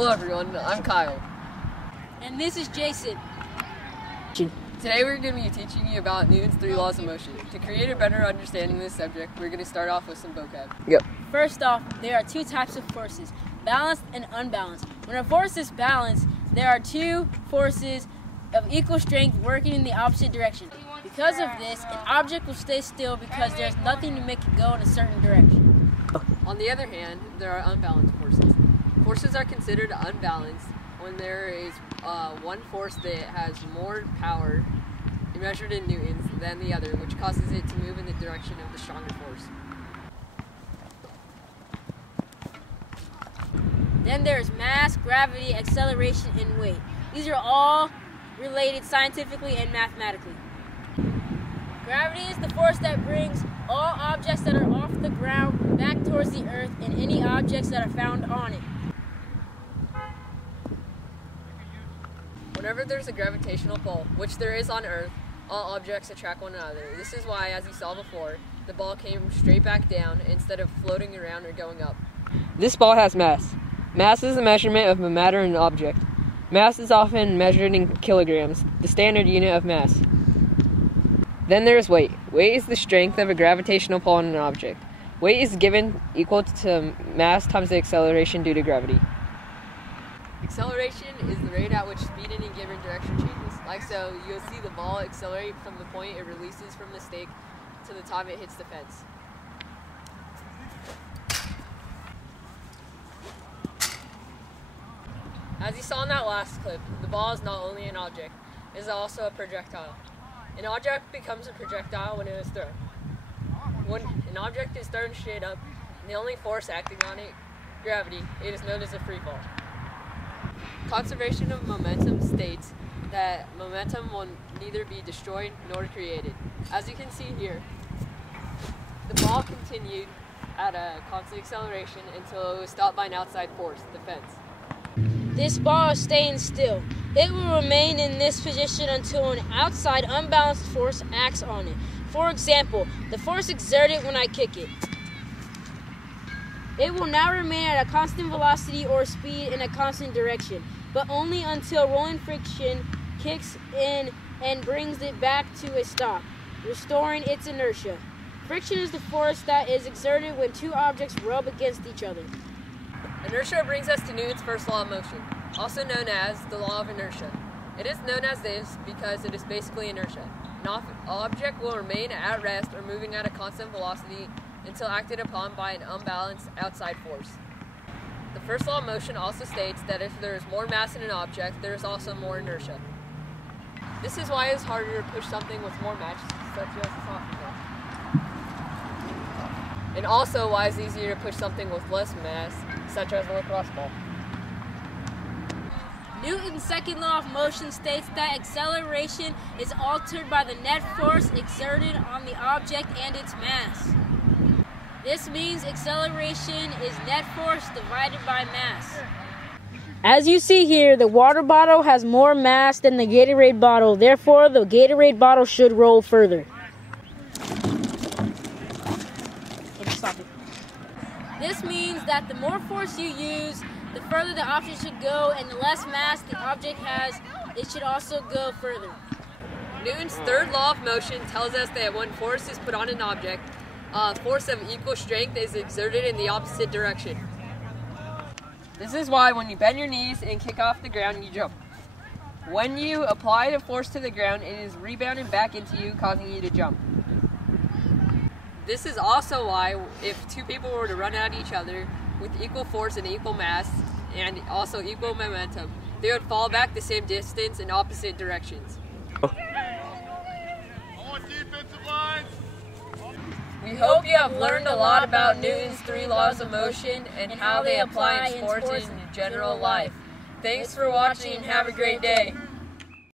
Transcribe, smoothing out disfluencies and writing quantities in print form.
Hello everyone, I'm Kyle. And this is Jason. Today we're going to be teaching you about Newton's 3 laws of motion. To create a better understanding of this subject, we're going to start off with some vocab. Yep. First off, there are two types of forces, balanced and unbalanced. When a force is balanced, there are two forces of equal strength working in the opposite direction. Because of this, an object will stay still because there's nothing to make it go in a certain direction. On the other hand, there are unbalanced forces. Forces are considered unbalanced when there is one force that has more power measured in newtons than the other, which causes it to move in the direction of the stronger force. Then there's mass, gravity, acceleration, and weight. These are all related scientifically and mathematically. Gravity is the force that brings all objects that are off the ground back towards the earth and any objects that are found on it. Whenever there's a gravitational pull, which there is on Earth, all objects attract one another. This is why, as you saw before, the ball came straight back down instead of floating around or going up. This ball has mass. Mass is the measurement of a matter in an object. Mass is often measured in kilograms, the standard unit of mass. Then there's weight. Weight is the strength of a gravitational pull on an object. Weight is given equal to mass times the acceleration due to gravity. Acceleration is the rate at which speed in a given direction changes. Like so, you'll see the ball accelerate from the point it releases from the stake to the time it hits the fence. As you saw in that last clip, the ball is not only an object, it is also a projectile. An object becomes a projectile when it is thrown. When an object is thrown straight up, and the only force acting on it, gravity, it is known as a free fall. Conservation of momentum states that momentum will neither be destroyed nor created. As you can see here, the ball continued at a constant acceleration until it was stopped by an outside force, the fence. This ball is staying still. It will remain in this position until an outside unbalanced force acts on it. For example, the force exerted when I kick it. It will now remain at a constant velocity or speed in a constant direction, but only until rolling friction kicks in and brings it back to a stop, restoring its inertia. Friction is the force that is exerted when two objects rub against each other. Inertia brings us to Newton's first law of motion, also known as the law of inertia. It is known as this because it is basically inertia. An object will remain at rest or moving at a constant velocity until acted upon by an unbalanced outside force. The first law of motion also states that if there is more mass in an object, there is also more inertia. This is why it is harder to push something with more mass, such as a soccer ball. And also why it's easier to push something with less mass, such as a lacrosse ball. Newton's second law of motion states that acceleration is altered by the net force exerted on the object and its mass. This means acceleration is net force divided by mass. As you see here, the water bottle has more mass than the Gatorade bottle. Therefore, the Gatorade bottle should roll further. This means that the more force you use, the further the object should go, and the less mass the object has, it should also go further. Newton's third law of motion tells us that when force is put on an object, force of equal strength is exerted in the opposite direction. This is why when you bend your knees and kick off the ground, you jump. When you apply the force to the ground, it is rebounded back into you, causing you to jump. This is also why if two people were to run at each other with equal force and equal mass, and also equal momentum, they would fall back the same distance in opposite directions. We hope you have learned a lot about Newton's 3 laws of motion and how they apply in sports and general life. Thanks for watching and have a great day.